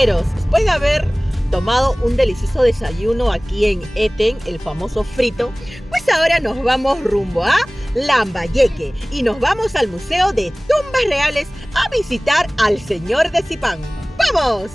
viajeros, después de haber tomado un delicioso desayuno aquí en Eten, el famoso frito, pues ahora nos vamos rumbo a Lambayeque y nos vamos al Museo de Tumbas Reales a visitar al Señor de Zipán. ¡Vamos!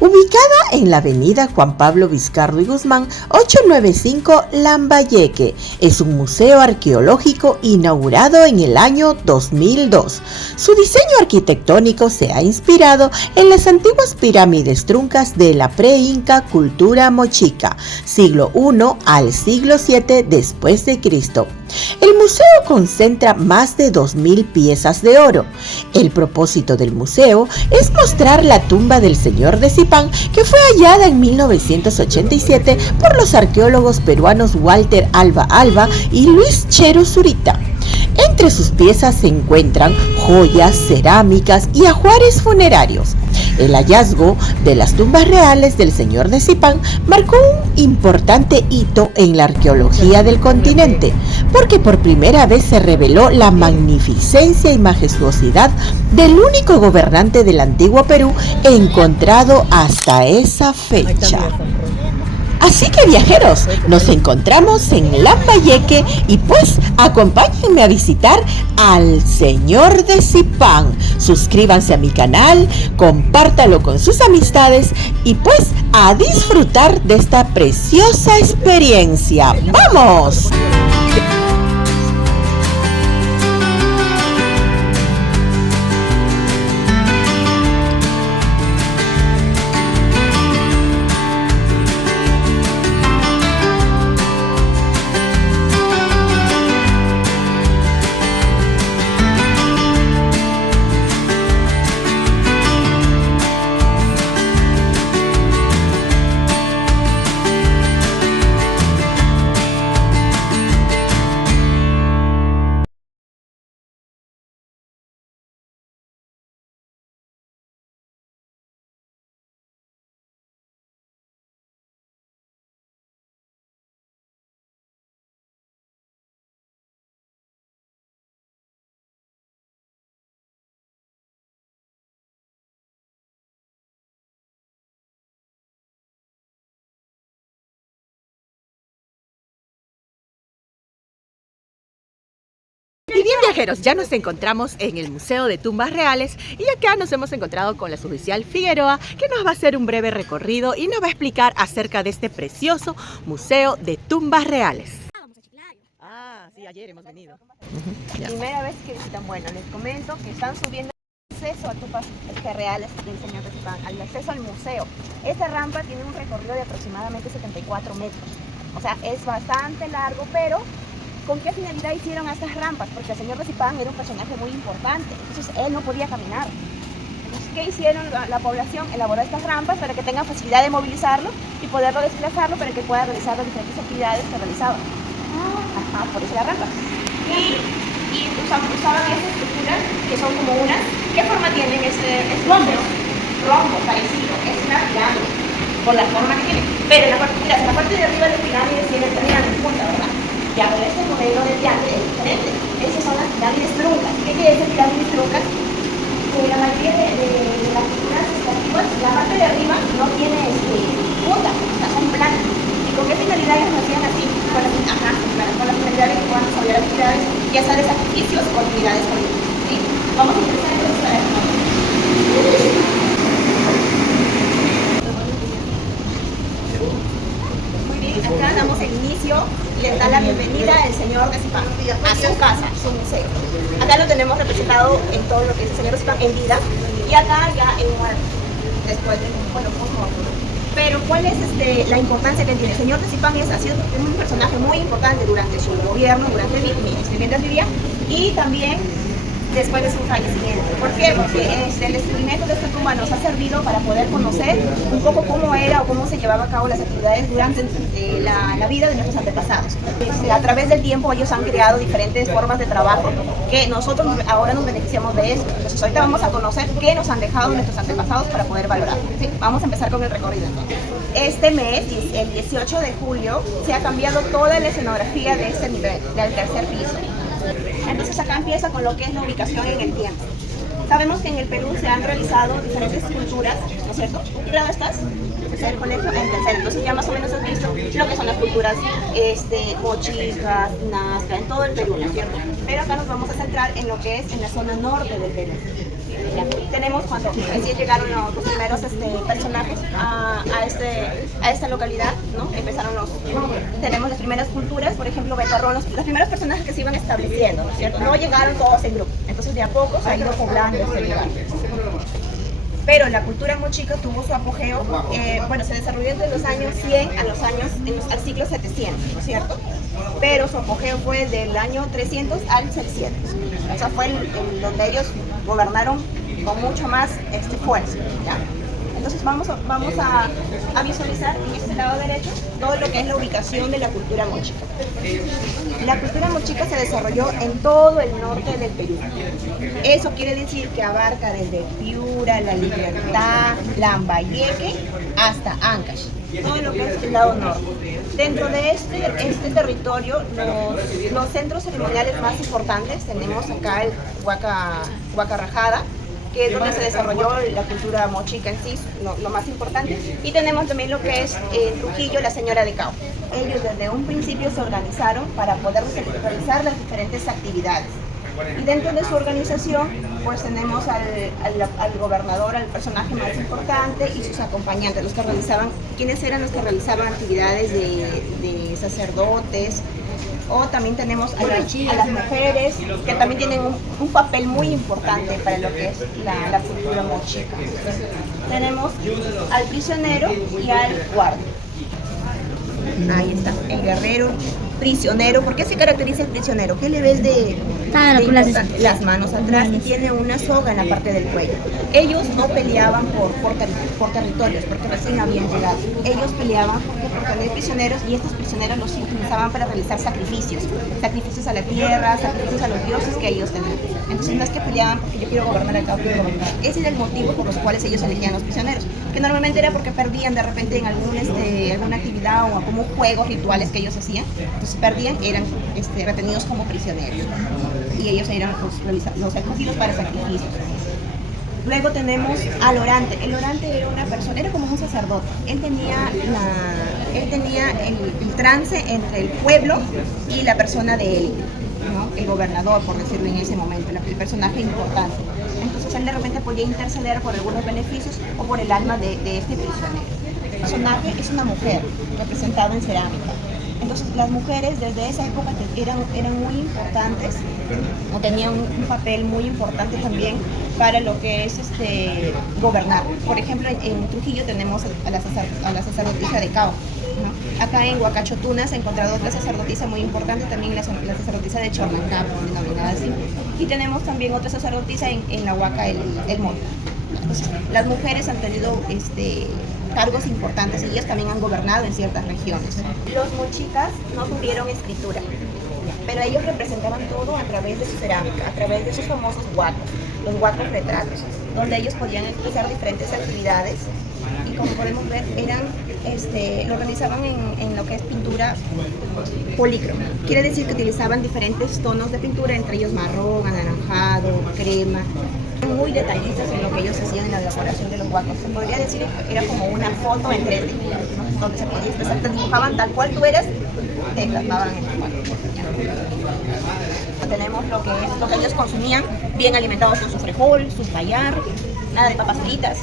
Ubicada en la avenida Juan Pablo Vizcardo y Guzmán, 895 Lambayeque, es un museo arqueológico inaugurado en el año 2002. Su diseño arquitectónico se ha inspirado en las antiguas pirámides truncas de la pre-inca cultura mochica, siglo I al siglo VII después de Cristo. El museo concentra más de 2.000 piezas de oro. El propósito del museo es mostrar la tumba del Señor de Zipán, que fue hallada en 1987 por los arqueólogos peruanos Walter Alba Alba y Luis Chero Zurita. Entre sus piezas se encuentran joyas, cerámicas y ajuares funerarios. El hallazgo de las tumbas reales del Señor de Zipán marcó un importante hito en la arqueología del continente, porque por primera vez se reveló la magnificencia y majestuosidad del único gobernante del antiguo Perú encontrado hasta esa fecha. Así que viajeros, nos encontramos en Lambayeque y pues acompáñenme a visitar al Señor de Zipán. Suscríbanse a mi canal, compártalo con sus amistades y pues a disfrutar de esta preciosa experiencia. ¡Vamos! Y bien viajeros, ya nos encontramos en el Museo de Tumbas Reales y acá nos hemos encontrado con la suboficial Figueroa, que nos va a hacer un breve recorrido y nos va a explicar acerca de este precioso Museo de Tumbas Reales. Ah, sí, ayer hemos venido. Primera vez que visitan, bueno, les comento que están subiendo el acceso a tumbas reales del Señor de Zipán, al acceso al museo. Esta rampa tiene un recorrido de aproximadamente 74 metros, o sea, es bastante largo, pero ¿con qué finalidad hicieron estas rampas? Porque el Señor de Zipán era un personaje muy importante, entonces él no podía caminar. Entonces, ¿qué hicieron la población? Elaboró estas rampas para que tengan facilidad de movilizarlo y poderlo desplazarlo para que pueda realizar las diferentes actividades que realizaba. Ajá, por eso la rampa. Y usaban estas estructuras que son como unas. ¿Qué forma tienen? Es rombo, parecido. Es una pirámide, por la forma que tiene. Pero en la parte de arriba de la pirámide terminan en punta, ¿verdad? Ya, pero este modelo de pirámide es diferente. Estas son las pirámides truncas. ¿Qué quiere decir pirámides truncas? La mayoría de las culturas antiguas, la parte de arriba no tiene punta, son planas. ¿Y con qué finalidad ellos lo hacían así? Con la finalidad de que puedan desarrollar actividades, ya sea de sacrificios o actividades políticas. ¿Sí? Vamos a empezar entonces a ver. Muy bien, acá damos el inicio. Les da la bienvenida el Señor de Zipán a su casa, su museo. Acá lo tenemos representado en todo lo que es el Señor de Zipán en vida y acá ya en muerte, después de post-mortem. Pero ¿cuál es la importancia que tiene? El Señor de Zipán ha sido un personaje muy importante durante su gobierno, durante mientras vivía y también después de su fallecimiento. ¿Por qué? Porque el descubrimiento de esta tumba nos ha servido para poder conocer un poco cómo era o cómo se llevaba a cabo las actividades durante la vida de nuestros antepasados. A través del tiempo ellos han creado diferentes formas de trabajo que nosotros ahora nos beneficiamos de eso. Entonces ahorita vamos a conocer qué nos han dejado nuestros antepasados para poder valorar. ¿Sí? Vamos a empezar con el recorrido entonces. Este mes, el 18 de julio, se ha cambiado toda la escenografía de este nivel, del tercer piso. Entonces acá empieza con lo que es la ubicación en el tiempo. Sabemos que en el Perú se han realizado diferentes culturas, ¿no es cierto? ¿En qué grado estás? El colegio en tercero, entonces ya más o menos has visto lo que son las culturas mochicas, nazca, en todo el Perú, ¿no es cierto? Pero acá nos vamos a centrar en lo que es en la zona norte del Perú. Ya, tenemos cuando recién llegaron los primeros personajes a esta localidad, ¿no? Tenemos las primeras culturas, por ejemplo, Betarrón, los primeros personajes que se iban estableciendo, ¿no es cierto? No llegaron todos en grupo, entonces de a poco se ha ido poblando este lugar. Pero la cultura mochica tuvo su apogeo, se desarrolló entre los años 100 al siglo 700, ¿no es cierto? Pero su apogeo fue del año 300 al 600. O sea, fue donde ellos gobernaron con mucho más fuerza, ¿ya? Entonces vamos a visualizar en este lado derecho todo lo que es la ubicación de la cultura mochica. La cultura mochica se desarrolló en todo el norte del Perú. Eso quiere decir que abarca desde Piura, La Libertad, Lambayeque hasta Ancash, todo lo que es el lado norte. Dentro de este territorio, los centros ceremoniales más importantes tenemos acá el Huaca Rajada, que es donde se desarrolló la cultura mochica en sí, lo más importante. Y tenemos también lo que es en Trujillo, la Señora de Cao. Ellos desde un principio se organizaron para poder realizar las diferentes actividades. Y dentro de su organización, pues tenemos al gobernador, al personaje más importante y sus acompañantes, quienes eran los que realizaban actividades de sacerdotes. O también tenemos a las mujeres, que también tienen un papel muy importante para lo que es la cultura mochica. Tenemos al prisionero y al guardia. Ahí está, el guerrero, prisionero. ¿Por qué se caracteriza el prisionero? ¿Qué le ves de las manos atrás y tiene una soga en la parte del cuello? Ellos no peleaban por territorios, porque recién habían llegado. Ellos peleaban por tener prisioneros, y estos prisioneros los utilizaban para realizar sacrificios a la tierra, sacrificios a los dioses que ellos tenían. Entonces no es que peleaban porque yo quiero gobernar acá o quiero gobernar. Ese era el motivo por los cuales ellos elegían los prisioneros, que normalmente era porque perdían de repente en alguna actividad o como juegos rituales que ellos hacían. Entonces perdían, eran retenidos como prisioneros, y ellos eran los escogidos para sacrificios. Luego tenemos al orante. El orante era una persona, era como un sacerdote. Él tenía el trance entre el pueblo y la persona de él, ¿no? El gobernador, por decirlo en ese momento, el personaje importante. Entonces él de repente podía interceder por algunos beneficios o por el alma de este prisionero. El personaje es una mujer representada en cerámica. Entonces las mujeres desde esa época eran muy importantes, o tenían un papel muy importante también para lo que es gobernar. Por ejemplo, en Trujillo tenemos a la sacerdotisa de Cao, ¿no? Acá en Huacachotuna se ha encontrado otra sacerdotisa muy importante, también la sacerdotisa de Chornancap, denominada así. Y tenemos también otra sacerdotisa en la Huaca, el Mono. Entonces, las mujeres han tenido cargos importantes y ellas también han gobernado en ciertas regiones. Los mochicas no tuvieron escritura, pero ellos representaban todo a través de su cerámica, a través de sus famosos huacos, los huacos retratos, donde ellos podían expresar diferentes actividades, y como podemos ver, lo organizaban en lo que es pintura polícroma. Quiere decir que utilizaban diferentes tonos de pintura, entre ellos marrón, anaranjado, crema. Muy detallistas en lo que ellos hacían en la elaboración de los huacos. Se podría decir que era como una foto en 3D, ¿no? Donde se podía expresar, te dibujaban tal cual tú eras, te plasmaban en el huaco. Tenemos lo que ellos consumían, bien alimentados con su frijol, su payar, nada de papas fritas.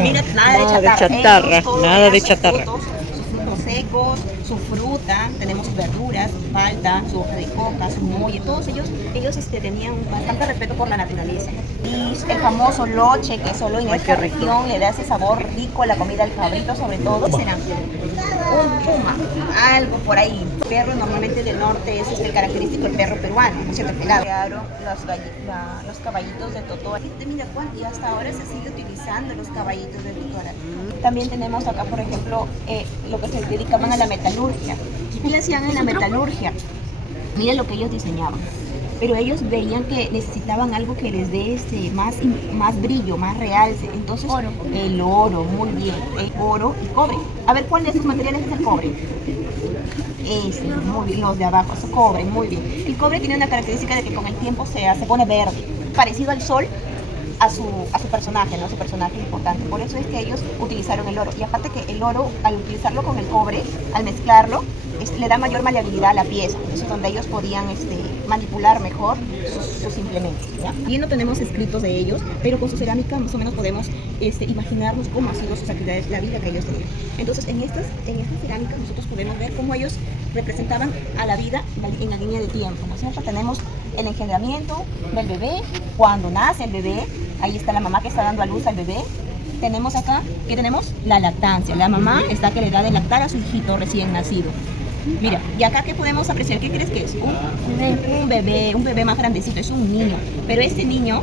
Mira, nada de chatarra. Nada de chatarra. Sus frutos secos, su fruta, tenemos sus verduras, su palta, su hoja de coca, su molle, todos ellos tenían bastante respeto por la naturaleza. Y el famoso loche, que solo en esta región le da ese sabor rico a la comida, al cabrito sobre todo, será un puma, algo por ahí. El perro normalmente del norte es característico, el perro peruano, ¿no es cierto? Crearon los caballitos de Totora. Mira, y hasta ahora se sigue utilizando los caballitos de Totora. También tenemos acá, por ejemplo, lo que se dedicaban a la metalurgia. ¿Qué le hacían en la metalurgia? Mira lo que ellos diseñaban. Pero ellos veían que necesitaban algo que les dé más brillo, más realce. Entonces, el oro, muy bien, el oro y cobre. A ver, ¿cuál de estos materiales es el cobre? Muy bien, los de abajo, es cobre, muy bien. El cobre tiene una característica de que con el tiempo se pone verde. parecido al sol a su personaje, ¿no? Su personaje importante. Por eso es que ellos utilizaron el oro. Y aparte que el oro, al utilizarlo con el cobre, al mezclarlo, le da mayor maleabilidad a la pieza. Eso es donde ellos podían manipular mejor sus implementos, ¿ya? Bien, no tenemos escritos de ellos, pero con su cerámica más o menos podemos imaginarnos cómo han sido sus actividades, la vida que ellos tenían. Entonces, en estas cerámicas nosotros podemos ver cómo ellos representaban a la vida en la línea de tiempo, ¿no es cierto? Tenemos el engendramiento del bebé, cuando nace el bebé, ahí está la mamá que está dando a luz al bebé. Tenemos acá, ¿qué tenemos? La lactancia. La mamá está que le da de lactar a su hijito recién nacido. Mira, y acá ¿qué podemos apreciar? ¿Qué crees que es? Un bebé más grandecito, es un niño. Pero este niño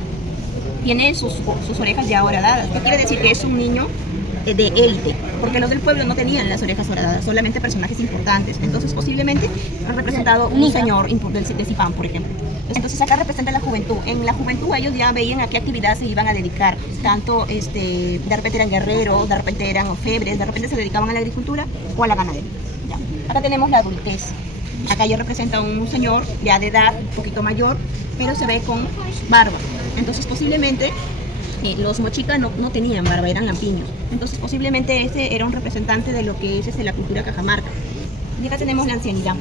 tiene sus orejas ya horadadas. ¿Qué quiere decir? Que es un niño de élite, porque los del pueblo no tenían las orejas horadadas, solamente personajes importantes. Entonces posiblemente han representado un señor de Zipán, por ejemplo. Entonces acá representa la juventud. En la juventud ellos ya veían a qué actividad se iban a dedicar. Tanto de repente eran guerreros, de repente eran orfebres, de repente se dedicaban a la agricultura o a la ganadería. Ya. Acá tenemos la adultez. Acá ya representa un señor ya de edad, un poquito mayor, pero se ve con barba. Entonces posiblemente los mochicas no tenían barba, eran lampiños. Entonces posiblemente este era un representante de lo que es la cultura cajamarca. Y acá tenemos la ancianidad.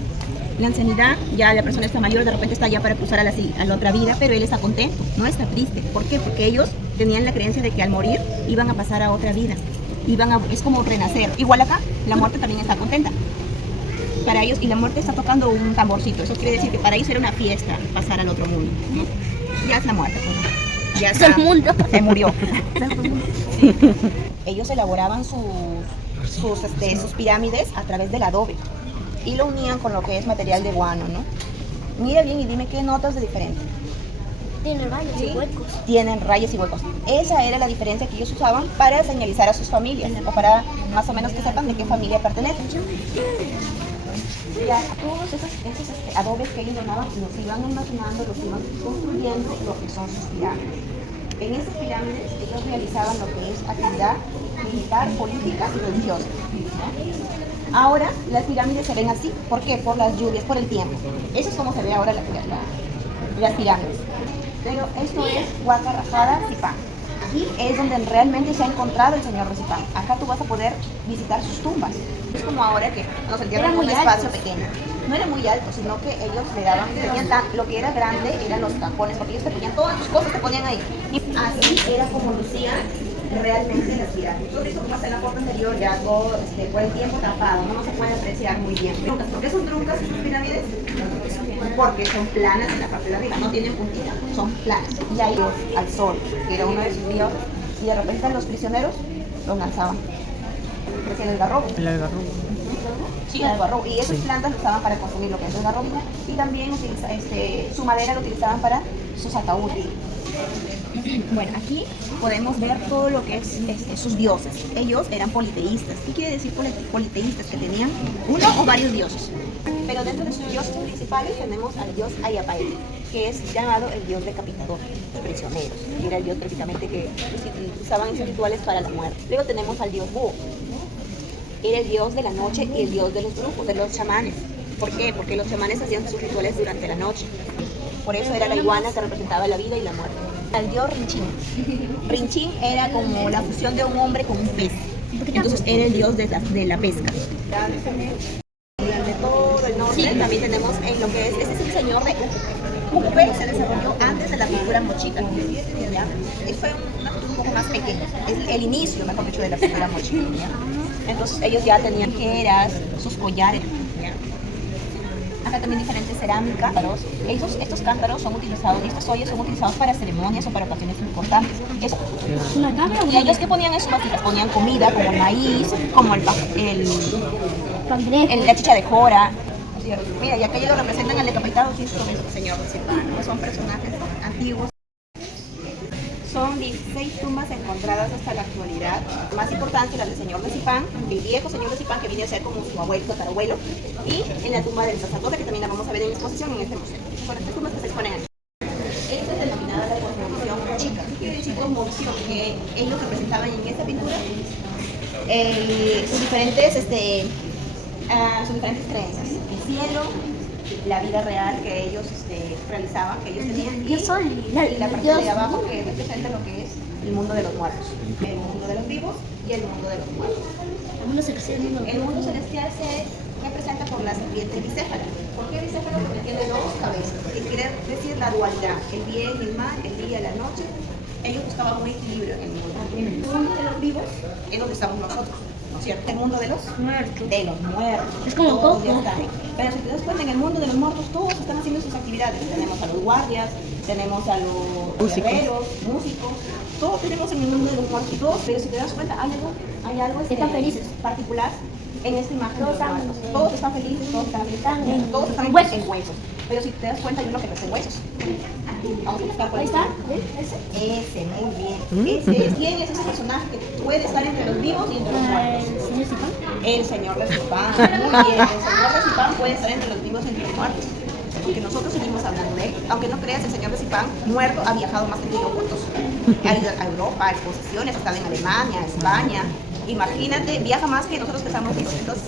La ancianidad, ya la persona está mayor, de repente está ya para cruzar a la otra vida, pero él está contento, no está triste. ¿Por qué? Porque ellos tenían la creencia de que al morir iban a pasar a otra vida. Es como renacer. Igual acá, la muerte también está contenta. Para ellos, y la muerte está tocando un tamborcito. Eso quiere decir que para ellos era una fiesta pasar al otro mundo, ¿no? Ya es la muerte. Ya está, se murió. Sí. Ellos elaboraban sus pirámides a través del adobe y lo unían con lo que es material de guano, ¿no? Mira bien y dime qué notas de diferente. Tienen rayas y huecos. Tienen rayas y huecos. Esa era la diferencia que ellos usaban para señalizar a sus familias, o para más o menos que sepan de qué familia pertenecen. Ya, todos esos adobes que ellos donaban los iban imaginando, los iban construyendo lo que son sus pirámides. En esas pirámides ellos realizaban lo que es actividad militar, política y religiosa, ¿no? Ahora las pirámides se ven así. ¿Por qué? Por las lluvias, por el tiempo. Eso es como se ve ahora las pirámides. Pero esto es Huaca Rajada, Zipán. Aquí es donde realmente se ha encontrado el señor de Zipán. Acá tú vas a poder visitar sus tumbas. Es como ahora que nos entierran en un espacio pequeño. No era muy alto, sino que ellos le daban, lo que era grande eran los cajones, porque ellos te ponían todas tus cosas, te ponían ahí. Y así era como lucían realmente las pirámides. Todo eso que pasa en la foto anterior, ya todo por el tiempo tapado, no se puede apreciar muy bien. ¿Por qué son truncas estas pirámides? Porque son planas en la parte de arriba, no tienen puntita, son planas. Y ahí al sol, que era uno de sus dioses, y de repente los prisioneros los lanzaban. Crecían el garrobo. El algarrobo. Sí, el algarrobo. Y esas plantas lo usaban para consumir lo que es el garrobo. Y también su madera lo utilizaban para sus ataúdes. Bueno, aquí podemos ver todo lo que es sus dioses. Ellos eran politeístas. ¿Qué quiere decir politeístas? Que tenían uno o varios dioses. Pero dentro de sus dioses principales tenemos al dios Ayapael, que es llamado el dios decapitador, prisioneros. Y era el dios prácticamente que usaban en sus rituales para la muerte. Luego tenemos al dios Búho. Era el dios de la noche y el dios de los brujos, de los chamanes. ¿Por qué? Porque los chamanes hacían sus rituales durante la noche. Por eso era la iguana que representaba la vida y la muerte. El dios Rinchín. Rinchín era como la fusión de un hombre con un pez. Entonces era el dios de la pesca. De todo el norte también tenemos en lo que es el señor de Upe. Se desarrolló antes de la cultura mochica. Fue una cultura un poco más pequeña. Es el inicio, mejor dicho, de la cultura mochica. Entonces ellos ya tenían tijeras, sus collares. Acá también diferentes cerámicas. Estos cántaros son utilizados, y estas ollas son utilizados para ceremonias o para ocasiones importantes. Y ellos que ponían en sus vasijas, ponían comida como el maíz, como la chicha de jora. Mira, y acá ellos lo representan al decapitado, sí, con el señor de Zipán. Son personajes antiguos. Son 16 tumbas encontradas hasta la actualidad. Más importante, la del señor de Zipán, el viejo señor de Zipán, que viene a ser como su abuelo, tatarabuelo, y en la tumba del sacerdote, que también la vamos a ver en exposición en este museo. Son estas tumbas que se exponen aquí. Esta es denominada la cosmovisión chica. ¿Qué quiere decir cosmovisión? Que ellos representaban en esta pintura sus diferentes creencias. El cielo, la vida real que ellos realizaban, que ellos tenían, Yo soy y la parte de abajo que representa lo que es el mundo de los muertos, el mundo de los vivos y el mundo de los muertos. El mundo celestial se representa por la serpiente bicéfala. ¿Por qué bicéfala? Porque tiene dos cabezas, que quiere decir la dualidad, el bien y el mal, el día y la noche. Ellos buscaban un equilibrio en el mundo. El mundo de los vivos es donde estamos nosotros, ¿no es cierto? El mundo de los muertos. Es como todos Coco. ya están ahí. Pero si te das cuenta, en el mundo de los muertos todos están haciendo sus actividades. Tenemos a los guardias, tenemos a los guerreros, músicos, todos tenemos en el mundo de los muertos, todos, pero si te das cuenta, hay algo Están felices. particular en esta imagen de los muertos. Todos están felices, todos están en huesos. en huesos. Pero si te das cuenta, hay uno que no está en huesos. Vamos a buscar por Ahí ahí. está. Ese, muy bien. ¿Quién es ese personaje que puede estar entre los vivos y entre los muertos? Señor Zipán. El señor de Zipán. Muy bien, el señor de Zipán puede estar entre los vivos y entre los muertos. Porque nosotros seguimos hablando de él. Aunque no creas, el señor de Zipán, muerto, ha viajado más que tú y yo juntos. Ha ido a Europa, a exposiciones, ha estado en Alemania, España. Imagínate, viaja más que nosotros que estamos vivos. Entonces,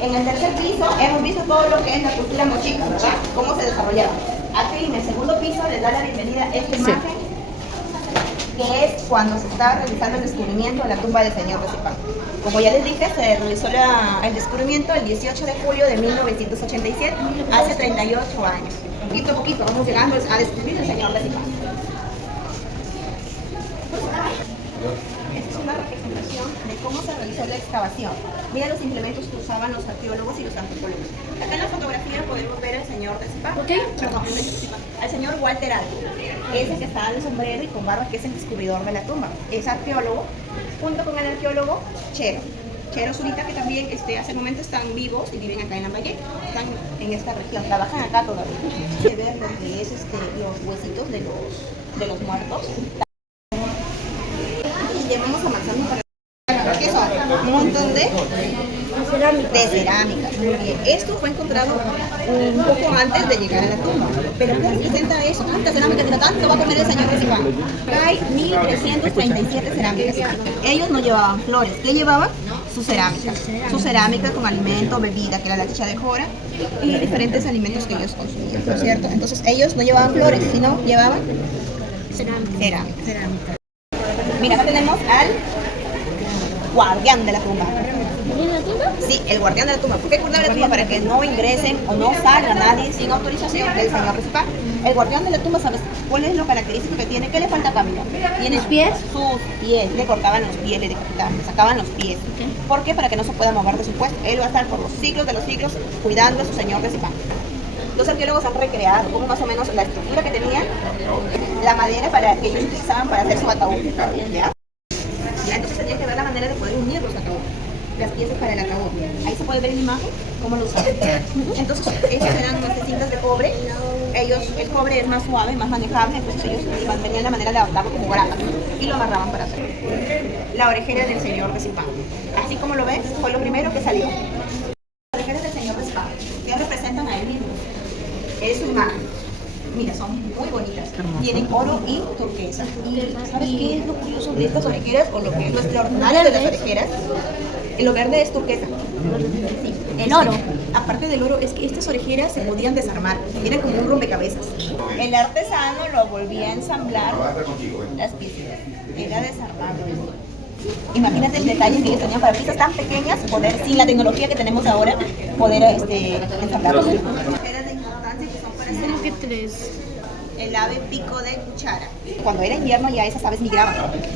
en el tercer piso hemos visto todo lo que es la cultura mochica, ¿verdad? Cómo se desarrollaba. Aquí en el segundo piso les da la bienvenida a esta imagen, que es cuando se está realizando el descubrimiento de la tumba del señor de Zipán. Como ya les dije, se realizó el descubrimiento el 18 de julio de 1987, hace 38 años. Poquito a poquito vamos llegando a descubrir el señor de Zipán. Esta es una representación de cómo se realizó la excavación. Mira los implementos que usaban los arqueólogos y los antropólogos. Acá en la fotografía podemos ver al señor de Zipán, al señor Walter Alto, ese que está de sombrero y con barba, que es el descubridor de la tumba. Es arqueólogo, junto con el arqueólogo Chero Zurita, que también hace el momento están vivos y viven acá en Lambayeque, están en esta región, trabajan acá todavía. De ver lo que es los huesitos de los muertos. Llevamos avanzando para ¿qué son? Un montón de cerámica. Muy bien. Esto fue encontrado un poco antes de llegar a la tumba. Pero ¿qué representa eso? ¿Cuánta cerámica tiene? Tanto va a comer el señor de Zipán. Hay 1337 cerámicas. Ellos no llevaban flores. ¿Qué llevaban? Su cerámica. Su cerámica con alimento, bebida, que era la chicha de jora, y diferentes alimentos que ellos consumían, ¿no es cierto? Entonces ellos no llevaban flores, sino llevaban cerámica. Mira, acá tenemos al guardián de la tumba. ¿Viene la tienda? Sí, el guardián de la tumba. ¿Por qué el guardián de la tumba? Para que no ingresen o no salga nadie sin autorización del señor de Zipán. El guardián de la tumba, ¿sabes cuál es lo característico que tiene? ¿Qué le falta a Camila? Tiene ¿Los pies? Sus pies. Le cortaban los pies, le decapitaban, le sacaban los pies. ¿Por qué? Para que no se pueda mover de su puesto. Él va a estar por los siglos de los siglos cuidando a su señor de Zipán. Los arqueólogos han recreado como más o menos la estructura que tenían, la madera que ellos utilizaban para hacer su ataúd. ¿Ya? Entonces tenían que ver la manera de poder unir los ataúdes, las piezas para el ataúd. Ahí se puede ver en la imagen cómo lo usaban. Entonces esas eran unas cintas de cobre. El cobre es más suave, más manejable, entonces ellos tenían la manera de adaptarlo como grapa y lo amarraban para hacerlo. La orejera del señor de Zipán. Así como lo ves, fue lo primero que salió. Las orejeras del señor de Zipán, que representan a él mismo. Es su imagen. Mira, son muy bonitas. Tienen oro y turquesa. ¿Y sabes qué es lo curioso de estas orejeras? O lo que es lo extraordinario de las orejeras. Lo verde es turquesa. El oro, aparte del oro, es que estas orejeras se podían desarmar. Eran como un rompecabezas. El artesano lo volvía a ensamblar las piezas. Era desarmarlo. Imagínate el detalle que ellos tenían para piezas tan pequeñas, poder, sin la tecnología que tenemos ahora, poder ensamblarlo. ¿Cómo que tres? El ave pico de cuchara. Cuando era invierno ya esas aves migraban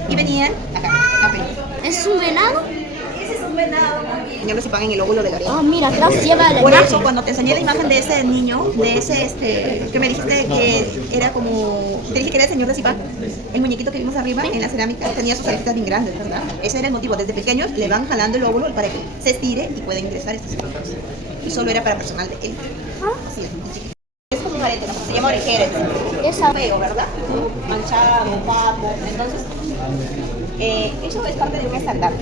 y venían acá, a Perú. ¿Es un venado? Ese es un venado, ya lo sepan en el óvulo de la oreja. Oh, mira, atrás lleva la Por imagen. eso, cuando te enseñé la imagen de ese niño, de ese, que me dijiste que era como, te dije que era el señor de Zipán, el muñequito que vimos arriba en la cerámica, tenía sus orejitas bien grandes, ¿verdad? Ese era el motivo, desde pequeños le van jalando el óvulo para que se estire y pueda ingresar estas cosas. Y solo era para personal de élite. Así es, muy chiquito. Es como un arete, ¿no? Se llama orejera. Es feo, ¿verdad? Manchado, opaco. Entonces, eso es parte de un estándar.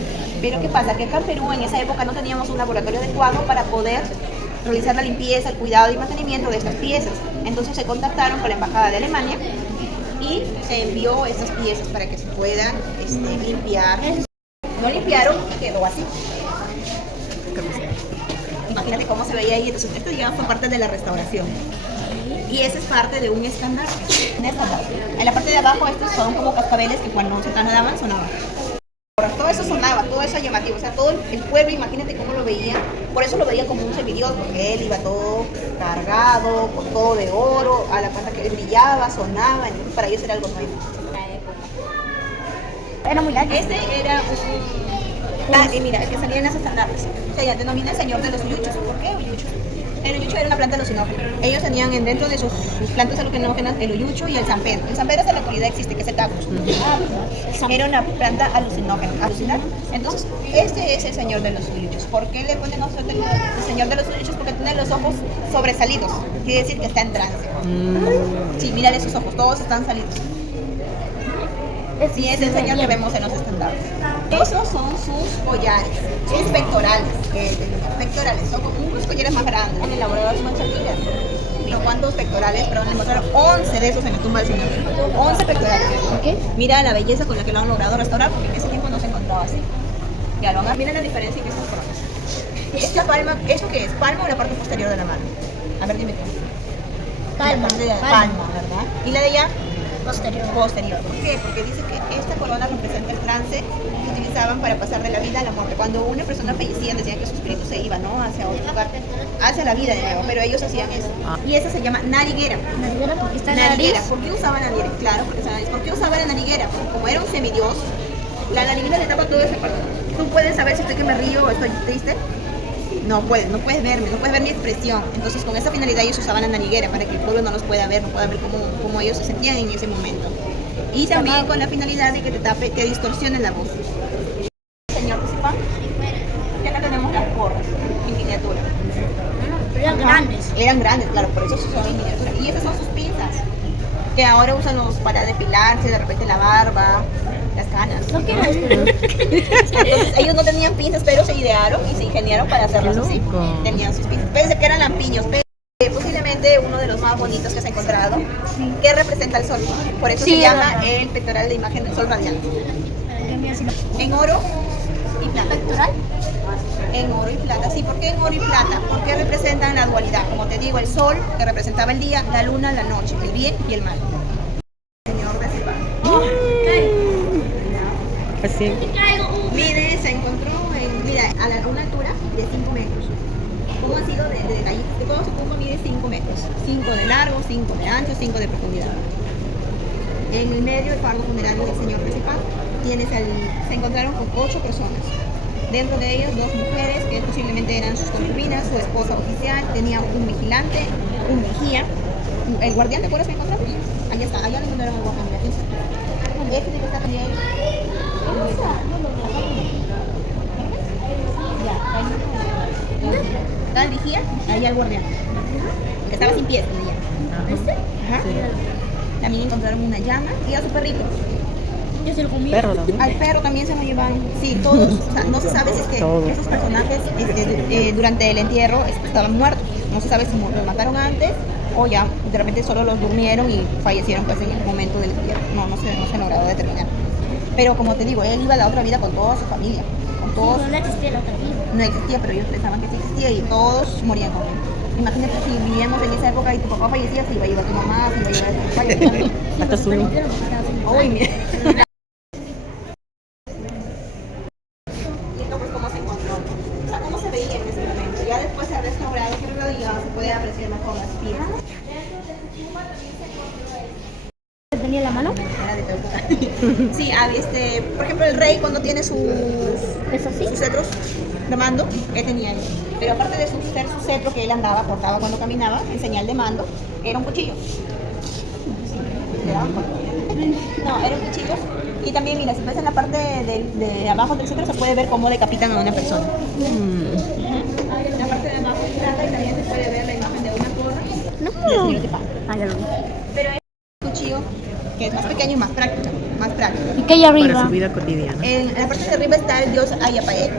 Pero ¿qué pasa? Que acá en Perú en esa época no teníamos un laboratorio adecuado para poder realizar la limpieza, el cuidado y mantenimiento de estas piezas. Entonces se contactaron con la Embajada de Alemania y se envió estas piezas para que se puedan limpiar. No limpiaron y quedó así. imagínate cómo se veía ahí. Entonces esto ya fue parte de la restauración. Y esa es parte de un estandarte. En la parte de abajo estos son como cascabeles que cuando se trasladaban sonaban. Todo eso sonaba, todo eso llamativo, o sea, todo el pueblo, imagínate cómo lo veía, por eso lo veía como un semidios, porque él iba todo cargado, con todo de oro, a la cuenta que él brillaba, sonaba, entonces para ellos era algo nuevo. Era muy largo. Este era mira, el que salía en las estandartes, se denomina el señor de los uyuchos. ¿Por qué uyuchos? El uyucho era una planta alucinógena. Ellos tenían dentro de sus plantas alucinógenas el uyucho y el San Pedro. El San Pedro hasta la actualidad existe, que es el cactus. Era una planta alucinógena. ¿Alucinar? Entonces, este es el señor de los uyuchos. ¿Por qué le ponen el señor de los uyuchos? Porque tiene los ojos sobresalidos. Quiere decir que está en trance. Sí, mírale sus ojos, todos están salidos. Sí, es el señor que vemos en los estandartes. Esos son sus collares, sus pectorales. Pectorales, son como unos collares más grandes. Han elaborado las manchatitas. ¿No? ¿Cuántos pectorales? Pero le mostraron 11 de esos en la tumba del señor. 11 pectorales. ¿Qué? Mira la belleza con la que lo han logrado restaurar, porque en ese tiempo no se encontraba así. Ya lo han. Mira la diferencia que son coronas. Esta palma, ¿esto qué es? ¿Palma o la parte posterior de la mano? A ver, dime tú. Palma. La parte de la palma, ¿verdad? ¿Y la de allá? Posterior. Posterior. ¿Por qué? Porque dice que esta corona representa el trance que utilizaban para pasar de la vida a la muerte. Cuando una persona fallecía, decían que su espíritu se iba, ¿no? Hacia otro lugar, hacia la vida de nuevo, pero ellos hacían eso. Y esa se llama nariguera. Nariguera porque está en la Nariguera. nariz. ¿Por qué usaban nariguera? Claro, porque está en la nariz. ¿Por qué usaban la nariguera? Porque como era un semidios, la nariguera le tapa todo ese parte. Tú puedes saber si estoy que me río o estoy triste. No puedes verme, no puedes ver mi expresión. Entonces con esa finalidad ellos usaban la nariguera para que el pueblo no los pueda ver, no pueda ver cómo ellos se sentían en ese momento. Y también con la finalidad de que te tape, que distorsione la voz. Señor principal, que acá tenemos las porras en miniatura. Pero eran grandes. Eran grandes, claro, por eso se usaban en miniatura. Y esas son sus pinzas, que ahora usan para depilarse, de repente la barba, las canas. No quiero esto. Entonces ellos no tenían pinzas, pero se idearon y se ingeniaron para hacerlas así. loco. Tenían sus pinzas. Pensé que eran lampiños, pero posiblemente uno de los más bonitos que se ha encontrado, que representa el sol. Por eso Sí, se es llama verdad. el pectoral de imagen del sol radiante. En oro y plata. ¿Pectoral? En oro y plata. Sí, ¿por qué en oro y plata? Porque representan la dualidad. Como te digo, el sol, que representaba el día, la luna, la noche, el bien y el mal. Señor de Cepán. Así. Mide, se encontró a una altura de 5 metros. ¿Cómo ha sido de ahí? Todo su tumba mide 5 metros. 5 de largo, 5 de ancho, 5 de profundidad. En el medio, el fardo funerario del señor principal, se encontraron con 8 personas. Dentro de ellos, 2 mujeres que posiblemente eran sus concubinas, su esposa oficial, tenía un vigilante, un vigía, el guardián, ¿te acuerdas que encontramos? Allá está, allá lo encontraron el guardián. Este que está también. Está el vigía, allá el guardián. Que estaba sin pies, tenía. Ajá. También encontraron una llama y a su perrito. Yo se lo comí. Perro también. Al perro también se lo llevan. Sí, todos. O sea, no se sabe si es que esos personajes durante el entierro estaban muertos. No se sabe si los mataron antes o ya de repente solo los durmieron y fallecieron pues en el momento del entierro. No se ha logrado determinar. Pero como te digo, él iba a la otra vida con toda su familia. Con todos. No existía la otra vida. No existía, pero ellos pensaban que sí existía y todos morían con él. Imagínate si vivíamos en esa época y tu papá fallecía, se iba a llevar a tu mamá, se iba a llevar a tu papá. Hasta su luz. Uy, mira. Y esto pues cómo se encontró. O sea, cómo se veía en ese momento. Ya después se ha restaurado, pero ya se puede apreciar mejor las piezas. ¿Tenía la mano? Sí, por ejemplo, el rey cuando tiene sus ¿Es así? cetros de mando, él tenía eso. Pero aparte de ser su cetro que él portaba cuando caminaba, en señal de mando, era un cuchillo. No, era un cuchillo. Y también, mira, si ves en la parte de abajo del cetro se puede ver cómo decapitan a una persona. En la parte de abajo es plata y también se puede ver la imagen de una porra. No. Ah, ya lo vi. Pero es un cuchillo que es más pequeño y más práctico. ¿Y qué hay Para arriba? su vida cotidiana. En la parte de arriba está el dios Ayapaé,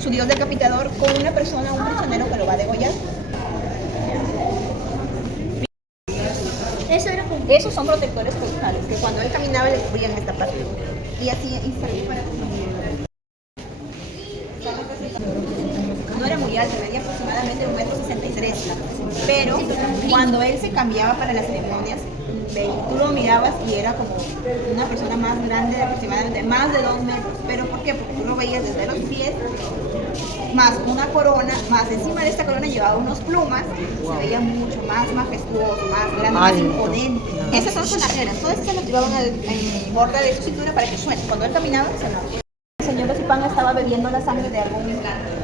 su dios decapitador, con una persona, un prisionero que lo va a degollar. Eso era como... Esos son protectores personales, que cuando él caminaba le cubrían esta parte. Y así para no era muy muy alta, medía aproximadamente 1,63 m. Pero cuando él se cambiaba para las ceremonias, tú lo mirabas y era como una persona más grande, de aproximadamente más de 2 metros. ¿Pero por qué? Porque tú lo veías desde los pies, más una corona, más encima de esta corona llevaba unos plumas, se veía mucho más majestuoso, más grande, más imponente. Esas son sonajeras, todas esas las llevaban en borda de su cintura para que suene. Cuando él caminaba, sonaba. El señor Rosipán estaba bebiendo la sangre de algún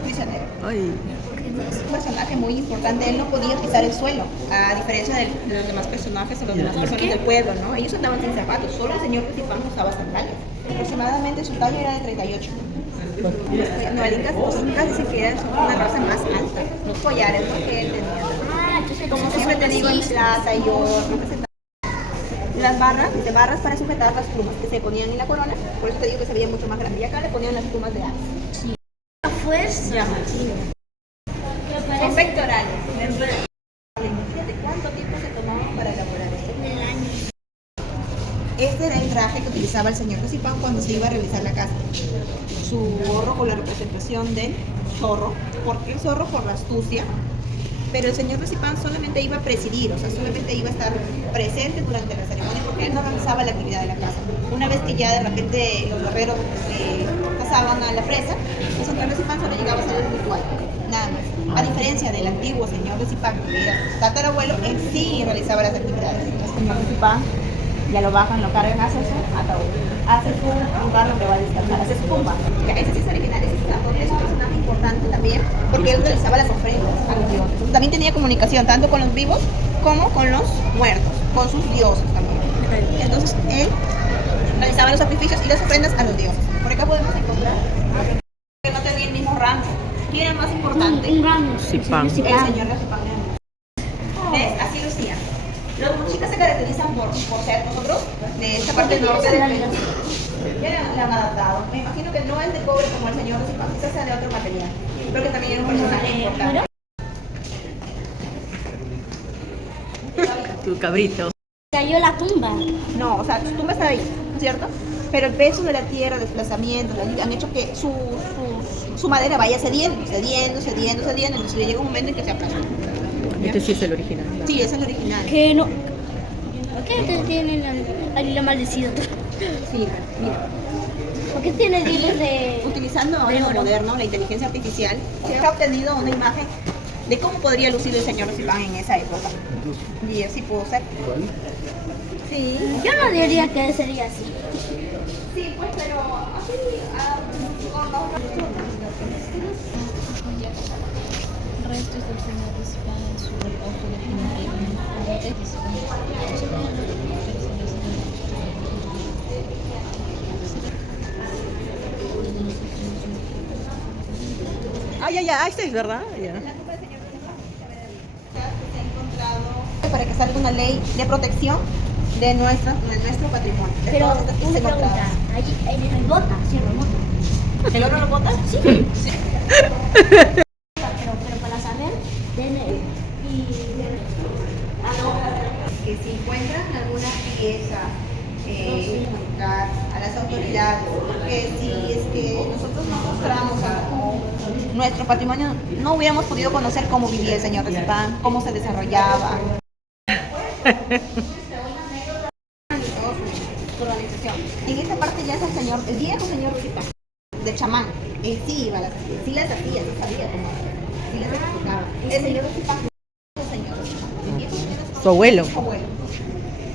prisionero. Es un personaje muy importante, él no podía pisar el suelo, a diferencia de los demás personajes o las demás personas del pueblo, ¿no? Ellos andaban sin zapatos, solo el señor Rosipán usaba sandalias. Aproximadamente su talla era de 38. Los incas dicen que eran una raza más alta, los collares, ¿no? Que él tenía. Como siempre te digo, en plata y oro, las barras para sujetar las plumas que se ponían en la corona, por eso te digo que se veía mucho más grande. Y acá le ponían las plumas de ave. Fuerza. Son pectorales. Fíjate cuánto tiempo se tomaban para elaborar esto. Este era el traje que utilizaba el señor Rosipán cuando se iba a realizar la caza. Su gorro con la representación del zorro. ¿Por qué el zorro? Por la astucia. Pero el señor Rosipán solamente iba a presidir, o sea, solamente iba a estar presente durante la ceremonia porque él no realizaba la actividad de la caza. Una vez que ya de repente los guerreros cazaban a la presa, el señor Rosipán solo llegaba a hacer el ritual, nada más. A diferencia del antiguo señor Rosipán, que era su tatarabuelo, él sí realizaba las actividades. El señor Rosipán ya lo bajan, lo cargan, hace su ataúd, hace su lugar donde va a descansar, hace su tumba. Ese sí es original, ese es un personaje importante también, porque él realizaba las ofrendas a los dioses. También tenía comunicación tanto con los vivos como con los muertos, con sus dioses también. Entonces él realizaba los sacrificios y las ofrendas a los dioses. Por acá podemos encontrar que no tenía el mismo rango. ¿Quién era más importante? Un ramo. Rosipán. El señor Rosipán. ¿Ves? Así lucía. Los mochicas se caracterizan por ser nosotros de esta parte norte del Perú. Ya le han adaptado. Me imagino que no es de cobre como el señor Rosipán, quizás sea de otro material. Pero que también era un personaje importante. Tu cabrito. Cayó la tumba. No, o sea, su tumba está ahí, ¿no es cierto? Pero el peso de la tierra, desplazamientos, han hecho que su madera vaya cediendo. Entonces le llega un momento en que se aplasta. Este sí es el original. Sí, ese es el original. Que no. ¿Por qué te tiene la maldecida? Sí, mira. ¿Por qué tiene hilos de. Utilizando ahora lo moderno, la inteligencia artificial, se ha obtenido una imagen de cómo podría lucir el señor Rosipán en esa época. Y así pudo ser. Sí. Yo no diría que sería así. Sí, pues, pero así. Restos del señor Rosipán en su reposo definitivo. Ya, este es verdad. Ya. Se ha encontrado para que salga una ley de protección de nuestro patrimonio. De Pero todas estas una pregunta. encontradas. Allí el bota, sí, remota. ¿El oro lo botas? Sí. Pero para saber, Que si encuentran alguna pieza, comunicar a las autoridades, porque si es que nosotros no mostramos nuestro patrimonio, no hubiéramos podido conocer cómo vivía el señor Rosipán, cómo se desarrollaba. Su organización. Y en esta parte ya es el viejo señor Rosipán, de chamán. Él sí iba a las hacía, sí sabía cómo, sí las explicaba. El señor Rosipán, el señor Rosipán, el viejo señor Su abuelo. su abuelo,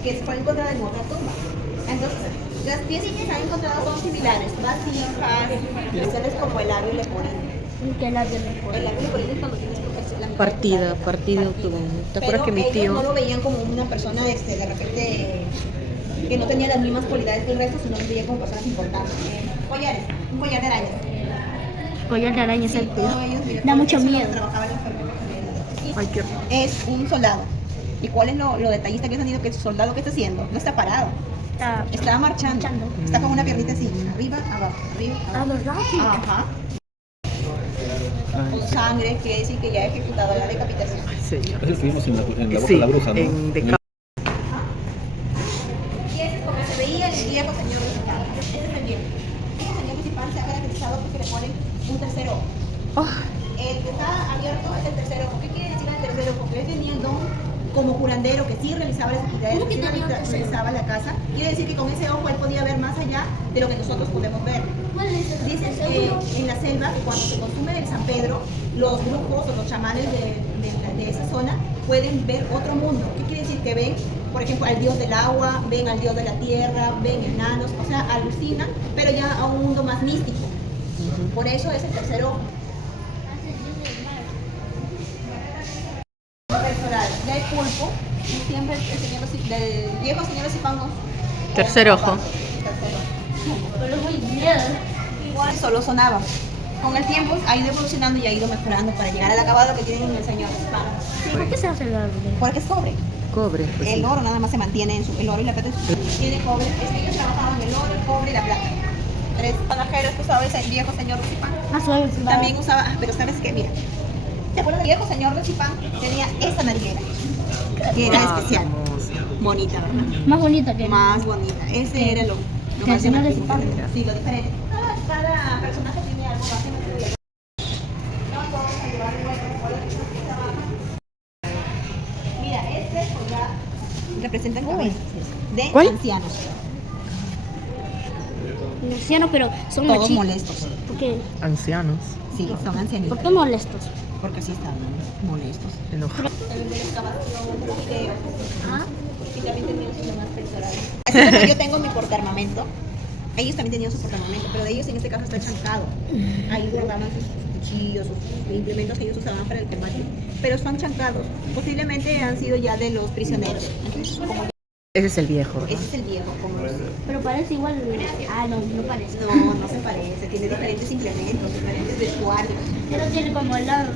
que se fue encontrada en otra tumba. Entonces, las piezas que se han encontrado son similares, vasijas, especiales como el labio leporino. que la de El labio leporino es cuando tienes la mitad Partido. ¿Te acuerdas que mi ellos tío? no lo veían como una persona de repente que no tenía las mismas cualidades que el resto, sino lo veían como personas importantes. Collares, un collar de araña. collar de araña, Sí, todos ellos, mira, da mucho eso es lo que miedo. trabajaba la enfermera también. Ay, qué Es un soldado. ¿Y cuál es lo detallista que ha salido? Que el soldado que está haciendo no está parado, está marchando. Está con una piernita así, arriba, abajo, arriba, Ah, abajo. ¿verdad? Sí. Ajá. Con sangre, quiere decir que ya ha ejecutado la decapitación. señor. Eso estuvimos en la boca Sí, de la bruja, ¿no? en de Y ese es como se veía el viejo señor Rosipán. Este es el viejo. El señor Rosipán se ha caracterizado porque le ponen un tercer ojo. El que está abierto es el tercer ojo. ¿Qué quiere decir el tercer ojo? Que él tenía el don como curandero, que sí realizaba las actividades, que sí realizaba la casa. Quiere decir que con ese ojo él podía ver más allá de lo que nosotros podemos ver. Dicen en la selva que cuando se consume el San Pedro, los brujos o los chamanes de esa zona pueden ver otro mundo. ¿Qué quiere decir? Que ven, por ejemplo, al dios del agua, ven al dios de la tierra, ven enanos, o sea, alucinan, pero ya a un mundo más místico. Por eso es el tercer ojo. Personal. Ya hay pulpo, y siempre el viejo señor Zipán. Tercer ojo. Pero es muy miedo. Igual solo sonaba. Con el tiempo ha ido evolucionando y ha ido mejorando para llegar al acabado que tienen el señor Zipán. ¿Por qué se hace el árbol? Porque es cobre. Cobre. Pues, El oro nada más se mantiene en el oro y la plata tiene cobre. Ellos trabajaban el oro, el cobre y la plata. Tres panajeros que usaba el viejo señor Zipán. Ah, suave. También usaba, pero sabes qué, mira. ¿Te acuerdas del viejo señor de Zipán? Tenía esta nariguera, que era especial. Bonita, ¿verdad? Más bonita que Más bonita. Ese era lo Que más el señor de llamativo. Zipán. Sí, lo diferente. Cada personaje tiene algo más llamativo. No todos a llevar Mira, este collar representa el cabello de ¿Cuál? ancianos. Ancianos, pero son Todos machitos. molestos. ¿Por qué? ancianos. Sí, son ancianitos. ¿Por qué molestos? Porque sí están molestos. Enojados. También de excavación, de videos. Ah, Y también tenían sus demás pectorales. Así como yo tengo mi portaarmamento, ellos también tenían su portaarmamento, pero de ellos en este caso está chancado. Ahí guardaban sus cuchillos, sus implementos que ellos usaban para el combate, pero son chancados. Posiblemente han sido ya de los prisioneros. Como Ese es el viejo, ¿verdad? ese es el viejo, como los... pero parece igual. Ah, no, no parece. No se parece, tiene diferentes implementos, diferentes vestuarios. Pero tiene como el lado.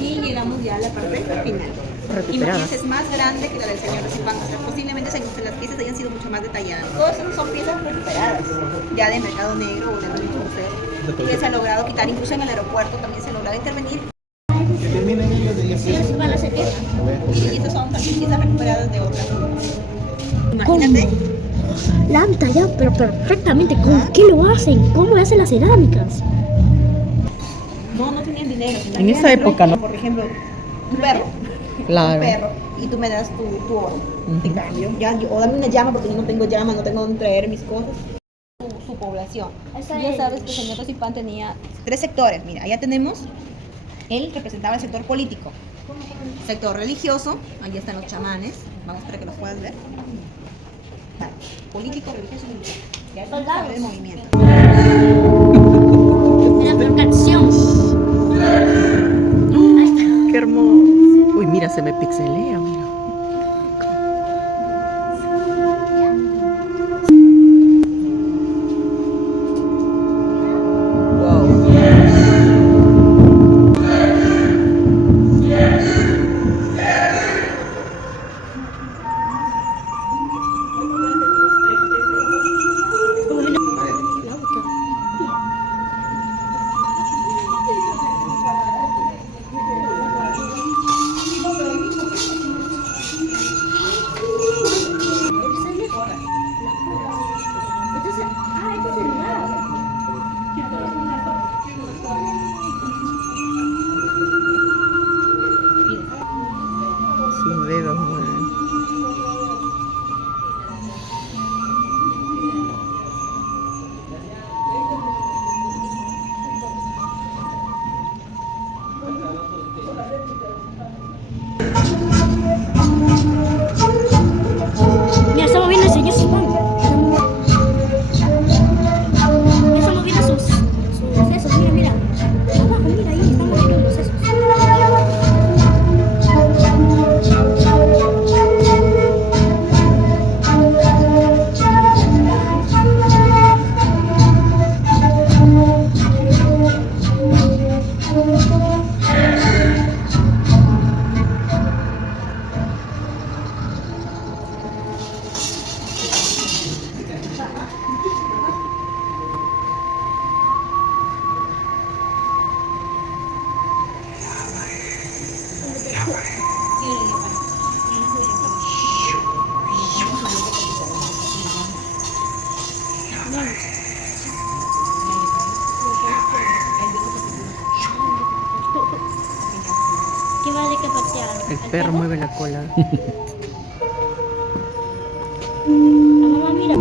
Y llegamos ya a la parte final. Recuperada. Imagínense, es más grande que la del señor de Zipán. O sea, posiblemente las piezas hayan sido mucho más detalladas. Todas son piezas recuperadas, ya de mercado negro o de algún museo. Que se ha logrado quitar, incluso en el aeropuerto también se ha logrado intervenir. Sí, así van a ser piezas. Y estas son también piezas recuperadas de otras. Imagínate. La han tallado, pero perfectamente. ¿Con qué lo hacen? ¿Cómo hacen las cerámicas? No tenían dinero. En esa época, ¿no? Por ejemplo, un perro. Claro. Un perro. Y tú me das tu oro. Te cambio. O dame una llama porque yo no tengo llama, no tengo donde traer mis cosas. Su población. Ya sabes que el señor Zipán tenía 3 sectores. Mira, allá tenemos, él representaba el sector político, sector religioso, ahí están los chamanes, vamos para que los puedas ver. Vale. Político, religioso y militar. Ya es Soldados. el movimiento. Era peor canción. Qué hermoso. Uy, mira, se me pixelea, mira. El perro mueve la cola. Mamá, mira.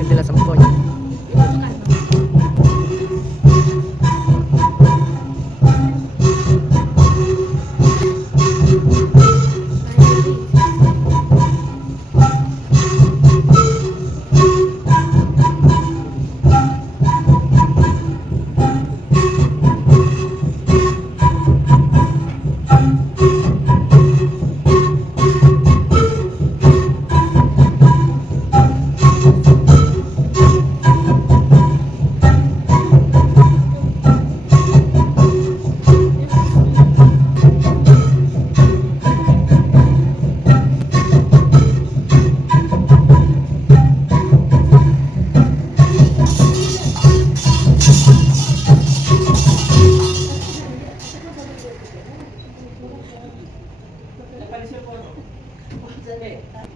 El de la zampoña.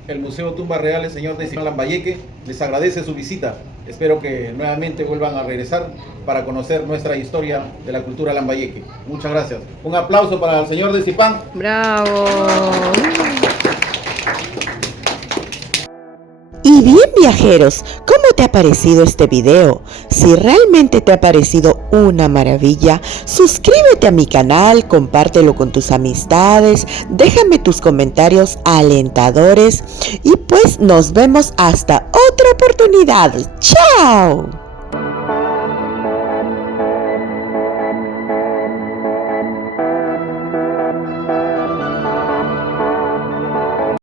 El Museo Tumbas Reales, señor de Lambayeque, les agradece su visita. Espero que nuevamente vuelvan a regresar para conocer nuestra historia de la cultura lambayeque. Muchas gracias. Un aplauso para el señor de Zipán. ¡Bravo! Y bien, viajeros, ¿cómo te ha parecido este video? Si realmente te ha parecido una maravilla, suscríbete a mi canal, compártelo con tus amistades, déjame tus comentarios alentadores y pues nos vemos hasta otra oportunidad. ¡Chao!